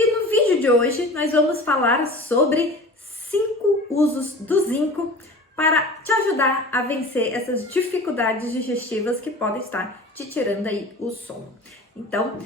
E no vídeo de hoje nós vamos falar sobre 5 usos do zinco para te ajudar a vencer essas dificuldades digestivas que podem estar te tirando aí o sono. Então,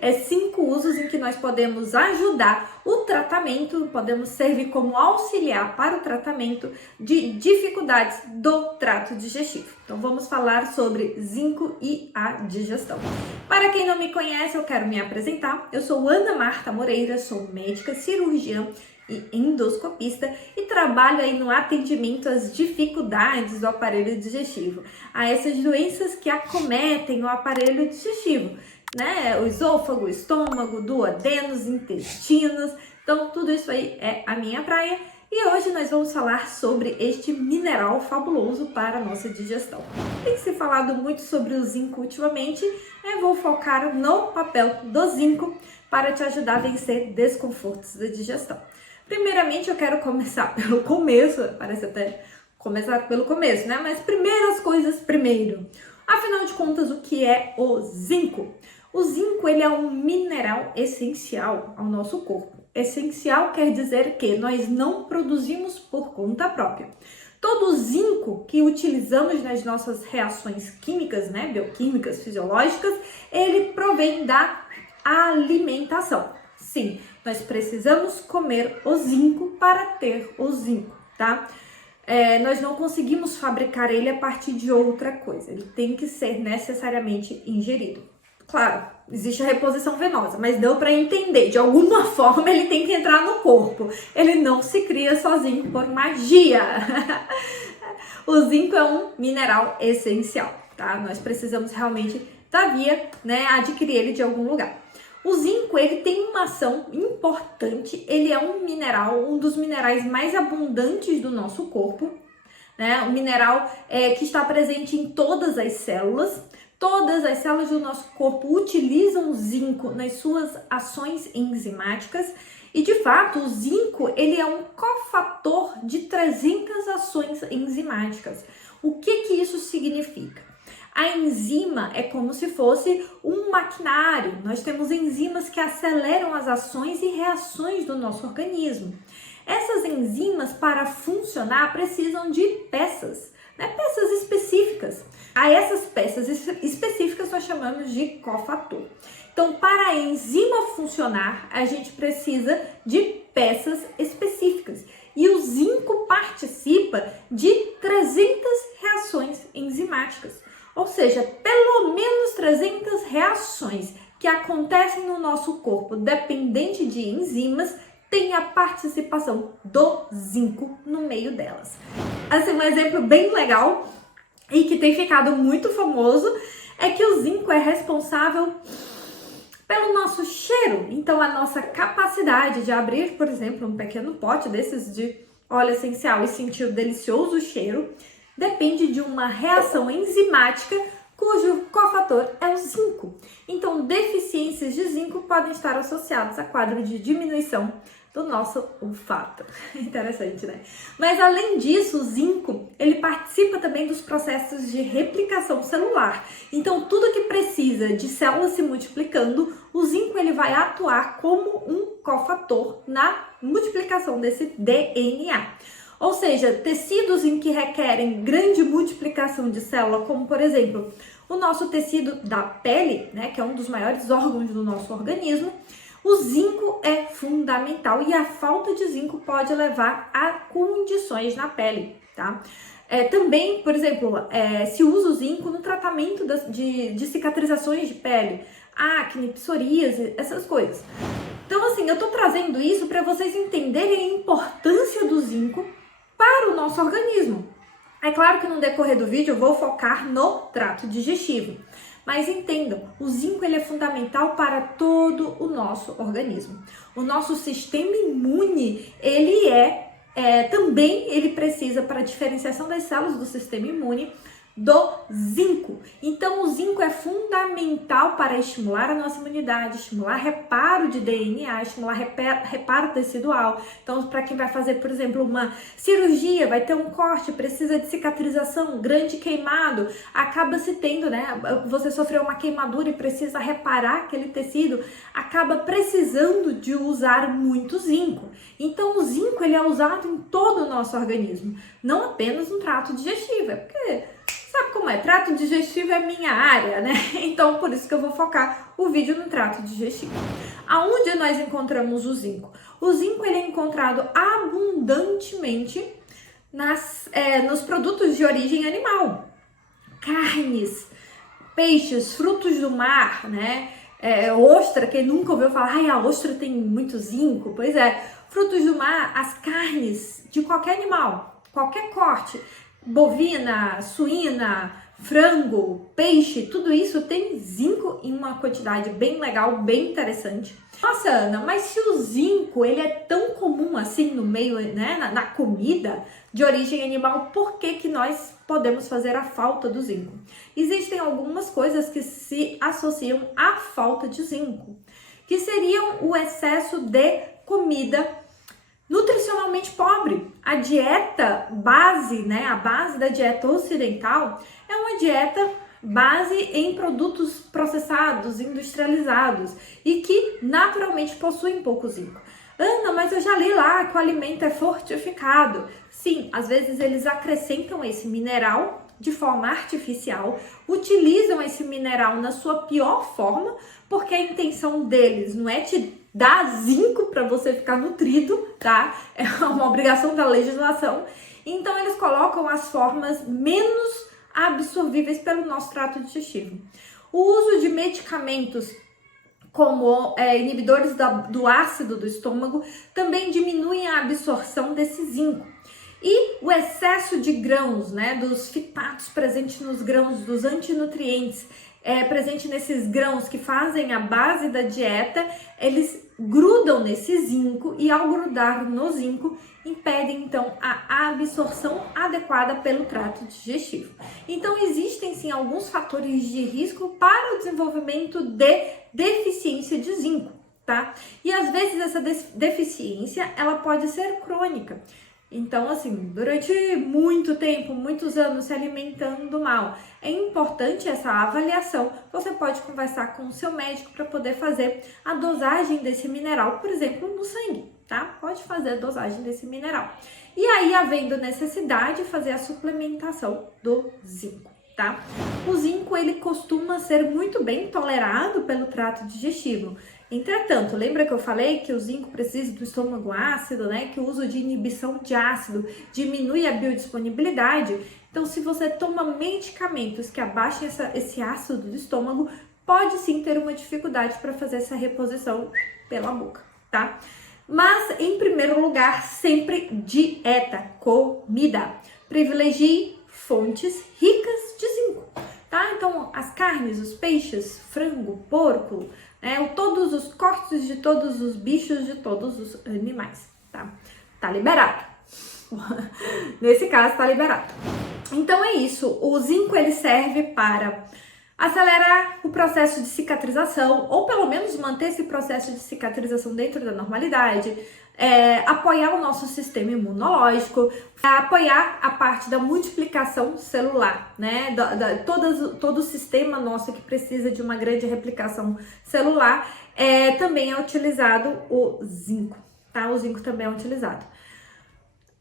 é 5 usos em que nós podemos ajudar o tratamento, podemos servir como auxiliar para o tratamento de dificuldades do trato digestivo. Então, vamos falar sobre zinco e a digestão. Para quem não me conhece, eu quero me apresentar. Eu sou Ana Marta Moreira, sou médica, cirurgiã e endoscopista e trabalho aí no atendimento às dificuldades do aparelho digestivo, a essas doenças que acometem o aparelho digestivo, né? O esôfago, o estômago, duodenos, intestinos. Então, tudo isso aí é a minha praia. E hoje nós vamos falar sobre este mineral fabuloso para a nossa digestão. Tem se falado muito sobre o zinco ultimamente, eu vou focar no papel do zinco para te ajudar a vencer desconfortos da digestão. Primeiramente, eu quero começar pelo começo, parece até começar pelo começo, né? Mas primeiras coisas primeiro. Afinal de contas, o que é o zinco? O zinco, ele é um mineral essencial ao nosso corpo. Essencial quer dizer que nós não produzimos por conta própria. Todo o zinco que utilizamos nas nossas reações químicas, né, bioquímicas, fisiológicas, ele provém da alimentação. Sim, nós precisamos comer o zinco para ter o zinco, tá? Nós não conseguimos fabricar ele a partir de outra coisa, ele tem que ser necessariamente ingerido. Claro, existe a reposição venosa, mas deu para entender, de alguma forma ele tem que entrar no corpo, ele não se cria sozinho por magia. O zinco é um mineral essencial, tá? Nós precisamos realmente da via, né, adquirir ele de algum lugar. O zinco, ele tem uma ação importante, ele é um mineral, um dos minerais mais abundantes do nosso corpo, né? Um mineral que está presente em todas as células. Todas as células do nosso corpo utilizam o zinco nas suas ações enzimáticas e, de fato, o zinco, ele é um cofator de 300 ações enzimáticas. O que isso significa? A enzima é como se fosse um maquinário. Nós temos enzimas que aceleram as ações e reações do nosso organismo. Essas enzimas, para funcionar, precisam de peças, né? Peças específicas. A essas peças específicas nós chamamos de cofator. Então, para a enzima funcionar, a gente precisa de peças específicas. E o zinco participa de 300 reações enzimáticas. Ou seja, pelo menos 300 reações que acontecem no nosso corpo, dependente de enzimas, tem a participação do zinco no meio delas. Assim, um exemplo bem legal e que tem ficado muito famoso é que o zinco é responsável pelo nosso cheiro. Então, a nossa capacidade de abrir, por exemplo, um pequeno pote desses de óleo essencial e sentir o delicioso cheiro depende de uma reação enzimática cujo cofator é o zinco. Então, deficiências de zinco podem estar associadas a quadro de diminuição do nosso olfato. Interessante, né? Mas além disso, o zinco, ele participa também dos processos de replicação celular. Então, tudo que precisa de células se multiplicando, o zinco ele vai atuar como um cofator na multiplicação desse DNA. Ou seja, tecidos em que requerem grande multiplicação de célula, como por exemplo, o nosso tecido da pele, né, que é um dos maiores órgãos do nosso organismo, o zinco é fundamental e a falta de zinco pode levar a condições na pele, tá? Também, por exemplo, se usa o zinco no tratamento de cicatrizações de pele, acne, psoríase, essas coisas. Então, assim, eu tô trazendo isso para vocês entenderem a importância do zinco para o nosso organismo. É claro que no decorrer do vídeo eu vou focar no trato digestivo, mas entendam, o zinco ele é fundamental para todo o nosso organismo. O nosso sistema imune, ele também precisa para a diferenciação das células do sistema imune do zinco. Então, o zinco é fundamental para estimular a nossa imunidade, estimular reparo de DNA, estimular reparo tecidual. Então, para quem vai fazer, por exemplo, uma cirurgia, vai ter um corte, precisa de cicatrização, grande queimado, acaba se tendo, né? Você sofreu uma queimadura e precisa reparar aquele tecido, acaba precisando de usar muito zinco. Então, o zinco ele é usado em todo o nosso organismo, não apenas no trato digestivo, porque sabe como é? Trato digestivo é minha área, né? Então, por isso que eu vou focar o vídeo no trato digestivo. Aonde nós encontramos o zinco? O zinco ele é encontrado abundantemente nos produtos de origem animal. Carnes, peixes, frutos do mar, né? Ostra, quem nunca ouviu falar, ai, a ostra tem muito zinco. Pois é, frutos do mar, as carnes de qualquer animal, qualquer corte, bovina, suína, frango, peixe, tudo isso tem zinco em uma quantidade bem legal, bem interessante. Nossa, Ana, mas se o zinco ele é tão comum assim no meio, né, na comida de origem animal, por que nós podemos fazer a falta do zinco? Existem algumas coisas que se associam à falta de zinco, que seriam o excesso de comida nutricionalmente pobre. A dieta base, né, a base da dieta ocidental é uma dieta base em produtos processados, industrializados e que naturalmente possuem pouco zinco. Ana, mas eu já li lá que o alimento é fortificado. Sim, às vezes eles acrescentam esse mineral de forma artificial, utilizam esse mineral na sua pior forma, porque a intenção deles não é te dar zinco para você ficar nutrido, tá? É uma obrigação da legislação. Então eles colocam as formas menos absorvíveis pelo nosso trato digestivo. O uso de medicamentos como inibidores do ácido do estômago também diminuem a absorção desse zinco. E o excesso de grãos, né, dos fitatos presentes nos grãos, dos antinutrientes presente nesses grãos que fazem a base da dieta, eles grudam nesse zinco e ao grudar no zinco impedem então a absorção adequada pelo trato digestivo. Então existem sim alguns fatores de risco para o desenvolvimento de deficiência de zinco, tá? E às vezes essa deficiência ela pode ser crônica. Então, assim, durante muito tempo, muitos anos se alimentando mal, é importante essa avaliação. Você pode conversar com o seu médico para poder fazer a dosagem desse mineral, por exemplo, no sangue, tá? Pode fazer a dosagem desse mineral. E aí, havendo necessidade, fazer a suplementação do zinco, tá? O zinco, ele costuma ser muito bem tolerado pelo trato digestivo. Entretanto, lembra que eu falei que o zinco precisa do estômago ácido, né? Que o uso de inibição de ácido diminui a biodisponibilidade. Então, se você toma medicamentos que abaixem esse ácido do estômago, pode sim ter uma dificuldade para fazer essa reposição pela boca, tá? Mas, em primeiro lugar, sempre dieta, comida. Privilegie fontes ricas de zinco, tá? Então, as carnes, os peixes, frango, porco, todos os cortes de todos os bichos, de todos os animais, tá? Tá liberado. Nesse caso, tá liberado. Então é isso. O zinco, ele serve para acelerar o processo de cicatrização, ou pelo menos manter esse processo de cicatrização dentro da normalidade, apoiar o nosso sistema imunológico, apoiar a parte da multiplicação celular, né? Todo o sistema nosso que precisa de uma grande replicação celular, também é utilizado o zinco, tá? O zinco também é utilizado.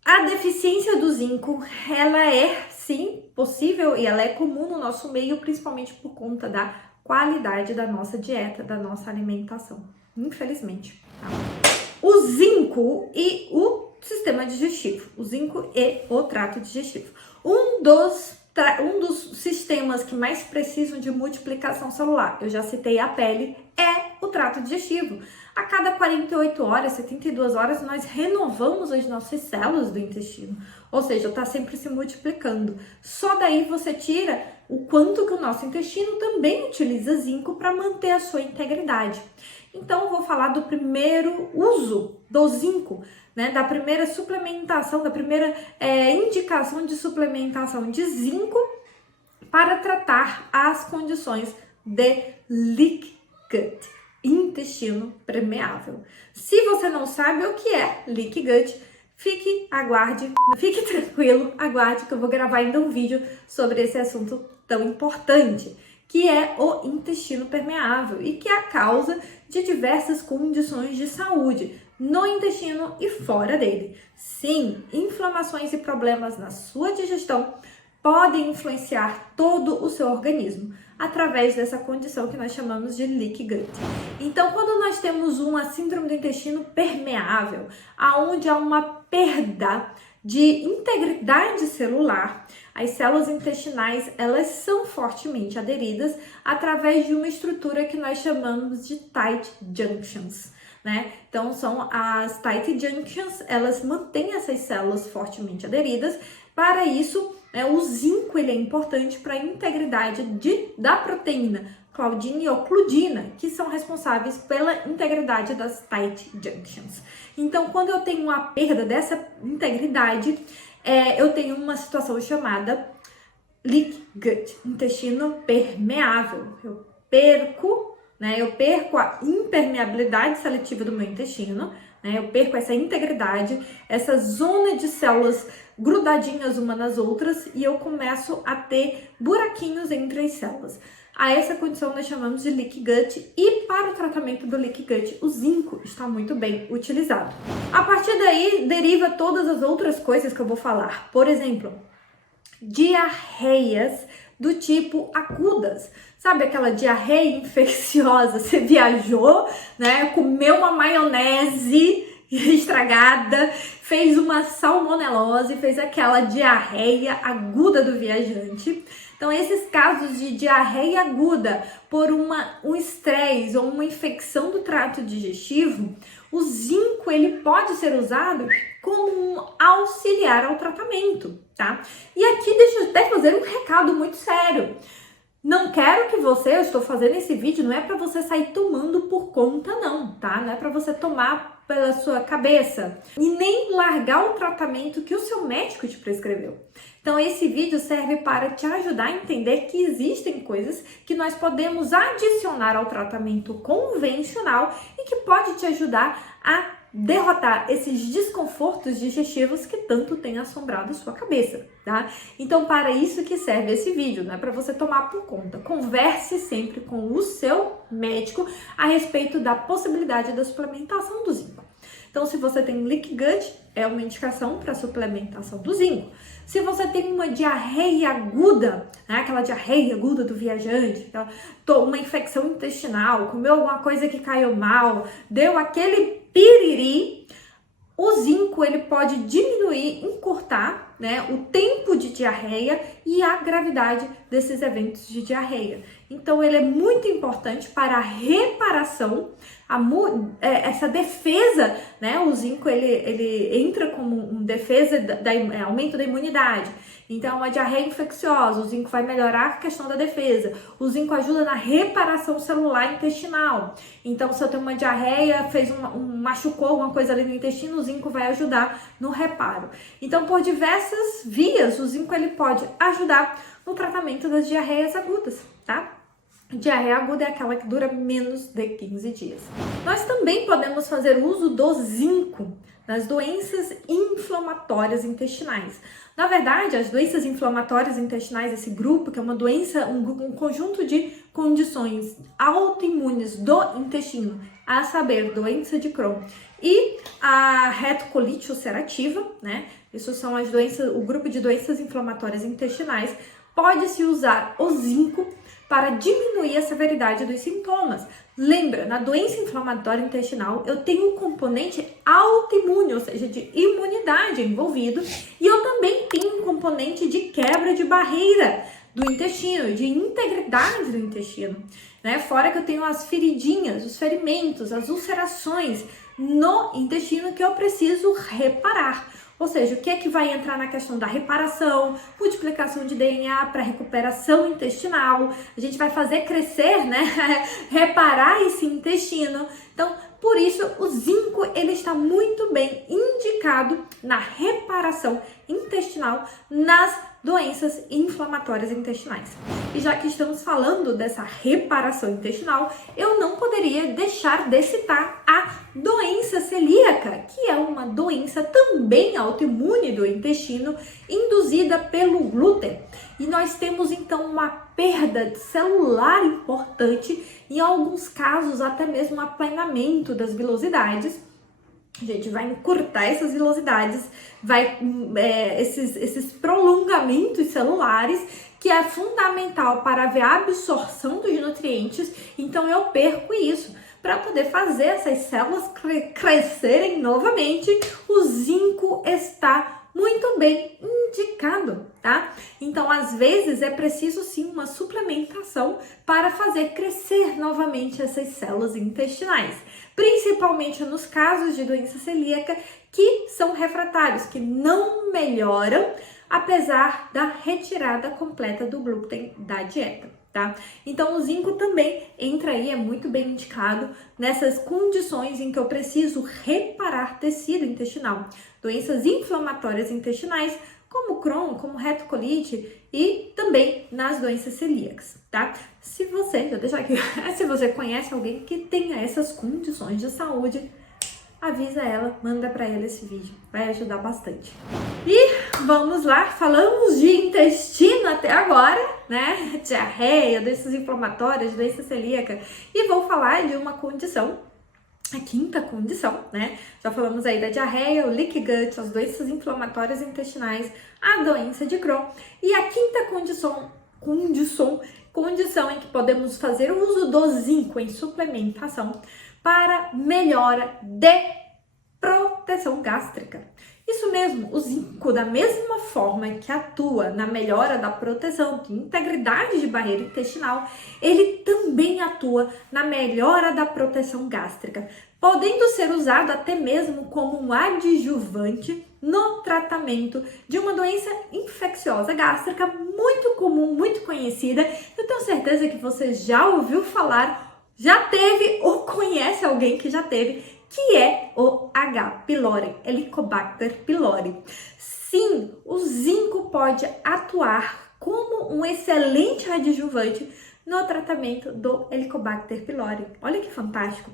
A deficiência do zinco, ela é sim possível e ela é comum no nosso meio, principalmente por conta da qualidade da nossa dieta, da nossa alimentação, infelizmente, tá? O zinco e o sistema digestivo, o zinco e o trato digestivo. Um dos sistemas que mais precisam de multiplicação celular, eu já citei a pele, é o trato digestivo. A cada 48 horas, 72 horas, nós renovamos as nossas células do intestino, ou seja, está sempre se multiplicando. Só daí você tira o quanto que o nosso intestino também utiliza zinco para manter a sua integridade. Então, eu vou falar do primeiro uso do zinco, né? Da primeira suplementação, da primeira indicação de suplementação de zinco para tratar as condições de leak gut, intestino permeável. Se você não sabe o que é leak gut, fique tranquilo, aguarde que eu vou gravar ainda um vídeo sobre esse assunto tão importante, que é o intestino permeável e que é a causa de diversas condições de saúde no intestino e fora dele. Sim, inflamações e problemas na sua digestão podem influenciar todo o seu organismo através dessa condição que nós chamamos de leak gut. Então, quando nós temos uma síndrome do intestino permeável, aonde há uma perda de integridade celular, as células intestinais, elas são fortemente aderidas através de uma estrutura que nós chamamos de tight junctions, né? Então, são as tight junctions, elas mantêm essas células fortemente aderidas. Para isso, o zinco ele é importante para a integridade da proteína claudina e ocludina, que são responsáveis pela integridade das tight junctions. Então, quando eu tenho uma perda dessa integridade, eu tenho uma situação chamada leak gut, intestino permeável. Eu perco a impermeabilidade seletiva do meu intestino, eu perco essa integridade, essa zona de células grudadinhas umas nas outras e eu começo a ter buraquinhos entre as células. A essa condição nós chamamos de leak gut e para o tratamento do leak gut o zinco está muito bem utilizado. A partir daí deriva todas as outras coisas que eu vou falar. Por exemplo, diarreias do tipo agudas. Sabe aquela diarreia infecciosa? Você viajou, comeu uma maionese estragada, fez uma salmonelose, fez aquela diarreia aguda do viajante. Então, esses casos de diarreia aguda por um estresse ou uma infecção do trato digestivo, o zinco ele pode ser usado como um auxiliar ao tratamento, tá? E aqui deixa eu até fazer um recado muito sério. Não quero que eu estou fazendo esse vídeo, não é para você sair tomando por conta não, tá? Não é para você tomar pela sua cabeça e nem largar o tratamento que o seu médico te prescreveu. Então esse vídeo serve para te ajudar a entender que existem coisas que nós podemos adicionar ao tratamento convencional e que pode te ajudar a derrotar esses desconfortos digestivos que tanto têm assombrado sua cabeça, tá? Então, para isso que serve esse vídeo, não é para você tomar por conta. Converse sempre com o seu médico a respeito da possibilidade da suplementação do zinco. Então, se você tem leak gut, é uma indicação para suplementação do zinco. Se você tem uma diarreia aguda, aquela diarreia aguda do viajante, uma infecção intestinal, comeu alguma coisa que caiu mal, deu aquele piriri, o zinco ele pode diminuir, encurtar, o tempo de diarreia e a gravidade desses eventos de diarreia. Então, ele é muito importante para a reparação, essa defesa, o zinco ele entra como uma defesa, aumento da imunidade. Então, uma diarreia infecciosa, o zinco vai melhorar a questão da defesa. O zinco ajuda na reparação celular intestinal. Então, se eu tenho uma diarreia, machucou alguma coisa ali no intestino, o zinco vai ajudar no reparo. Então, por diversas vias, o zinco ele pode ajudar no tratamento das diarreias agudas, tá? Diarreia aguda é aquela que dura menos de 15 dias. Nós também podemos fazer uso do zinco nas doenças inflamatórias intestinais. Na verdade, as doenças inflamatórias intestinais, esse grupo, que é uma doença, um conjunto de condições autoimunes do intestino, a saber, doença de Crohn e a retocolite ulcerativa, Isso são as doenças, o grupo de doenças inflamatórias intestinais. Pode-se usar o zinco para diminuir a severidade dos sintomas. Lembra, na doença inflamatória intestinal, eu tenho um componente autoimune, ou seja, de imunidade envolvido, e eu também tenho um componente de quebra de barreira do intestino, de integridade do intestino, Fora que eu tenho as feridinhas, os ferimentos, as ulcerações no intestino que eu preciso reparar. Ou seja, o que é que vai entrar na questão da reparação, multiplicação de DNA para recuperação intestinal, a gente vai fazer crescer, reparar esse intestino. Então, Por isso, o zinco ele está muito bem indicado na reparação intestinal nas doenças inflamatórias intestinais. E já que estamos falando dessa reparação intestinal, eu não poderia deixar de citar a doença celíaca, que é uma doença também autoimune do intestino, induzida pelo glúten. E nós temos então uma perda celular importante, em alguns casos até mesmo um aplainamento das vilosidades. A gente vai encurtar essas vilosidades, esses prolongamentos celulares, que é fundamental para ver a absorção dos nutrientes. Então eu perco isso. Para poder fazer essas células crescerem novamente, o zinco está muito bem indicado, tá? Então, às vezes, é preciso sim uma suplementação para fazer crescer novamente essas células intestinais, principalmente nos casos de doença celíaca que são refratários, que não melhoram apesar da retirada completa do glúten da dieta. Tá? Então o zinco também entra aí, é muito bem indicado nessas condições em que eu preciso reparar tecido intestinal, doenças inflamatórias intestinais, como Crohn, como retocolite e também nas doenças celíacas, tá? Se você, vou deixar aqui, se você conhece alguém que tenha essas condições de saúde, avisa ela, manda para ela esse vídeo, vai ajudar bastante. E vamos lá, falamos de intestino até agora, né? Diarreia, doenças inflamatórias, doença celíaca, e vou falar de uma condição, a quinta condição, né? Já falamos aí da diarreia, o leaky gut, as doenças inflamatórias intestinais, a doença de Crohn, e a quinta condição em que podemos fazer uso do zinco em suplementação para melhora de proteção gástrica. Isso mesmo, o zinco, da mesma forma que atua na melhora da proteção de integridade de barreira intestinal, ele também atua na melhora da proteção gástrica, podendo ser usado até mesmo como um adjuvante no tratamento de uma doença infecciosa gástrica muito comum, muito conhecida. Eu tenho certeza que você já ouviu falar, já teve ou conhece alguém que já teve, que é o H. pylori, Helicobacter pylori. Sim, o zinco pode atuar como um excelente adjuvante no tratamento do Helicobacter pylori. Olha que fantástico!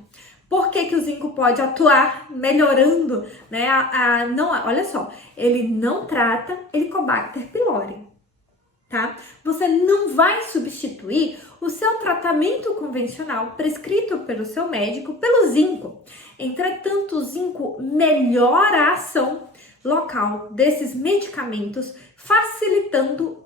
Por que o zinco pode atuar melhorando, né? Olha só, ele não trata Helicobacter pylori, tá? Você não vai substituir o seu tratamento convencional prescrito pelo seu médico pelo zinco. Entretanto, o zinco melhora a ação local desses medicamentos, facilitando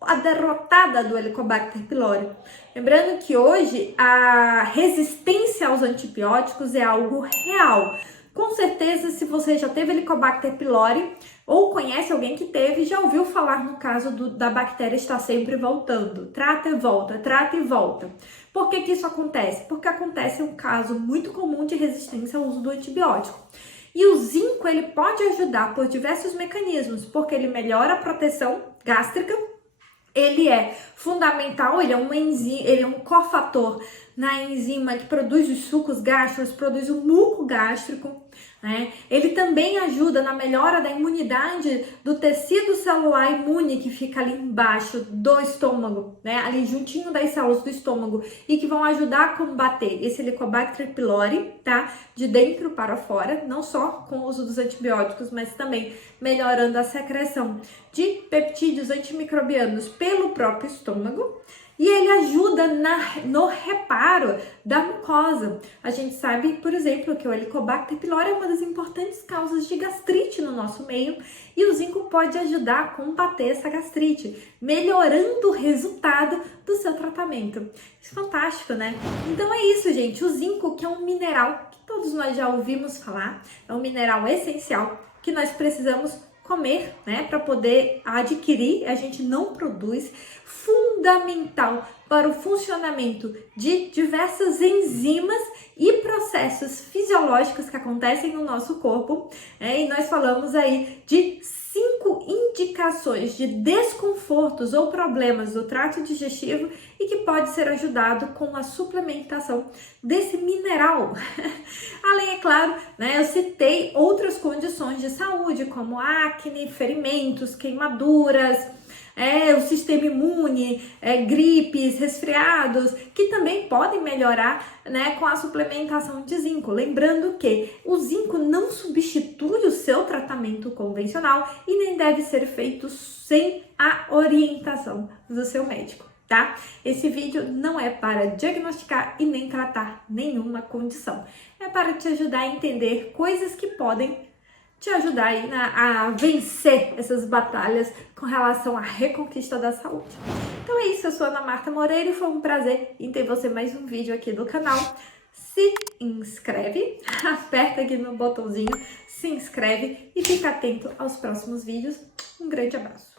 a derrotada do Helicobacter pylori. Lembrando que hoje a resistência aos antibióticos é algo real. Com certeza, se você já teve Helicobacter pylori ou conhece alguém que teve, já ouviu falar no caso da bactéria estar sempre voltando. Trata e volta, trata e volta. Por que isso acontece? Porque acontece um caso muito comum de resistência ao uso do antibiótico. E o zinco, ele pode ajudar por diversos mecanismos, porque ele melhora a proteção gástrica, ele é fundamental, ele é uma enzima, ele é um cofator na enzima que produz os sucos gástricos, produz o muco gástrico, né? Ele também ajuda na melhora da imunidade do tecido celular imune que fica ali embaixo do estômago, né? Ali juntinho das células do estômago, e que vão ajudar a combater esse Helicobacter pylori, tá? De dentro para fora, não só com o uso dos antibióticos, mas também melhorando a secreção de peptídeos antimicrobianos pelo próprio estômago. E ele ajuda no reparo da mucosa. A gente sabe, por exemplo, que o Helicobacter pylori é uma das importantes causas de gastrite no nosso meio, e o zinco pode ajudar a combater essa gastrite, melhorando o resultado do seu tratamento. Isso é fantástico, né? Então é isso, gente. O zinco, que é um mineral que todos nós já ouvimos falar, é um mineral essencial que nós precisamos comer, né, para poder adquirir, a gente não produz, fundamental para o funcionamento de diversas enzimas e processos fisiológicos que acontecem no nosso corpo, e nós falamos aí de 5 indicações de desconfortos ou problemas do trato digestivo e que pode ser ajudado com a suplementação desse mineral. Além, é claro, né, eu citei outras condições de saúde, como acne, ferimentos, queimaduras, o sistema imune, gripes, resfriados, que também podem melhorar, né, com a suplementação de zinco. Lembrando que o zinco não substitui o seu tratamento convencional e nem deve ser feito sem a orientação do seu médico, tá? Esse vídeo não é para diagnosticar e nem tratar nenhuma condição. É para te ajudar a entender coisas que podem te ajudar aí a vencer essas batalhas com relação à reconquista da saúde. Então é isso, eu sou Ana Marta Moreira e foi um prazer em ter você mais um vídeo aqui do canal. Se inscreve, aperta aqui no botãozinho, se inscreve e fica atento aos próximos vídeos. Um grande abraço!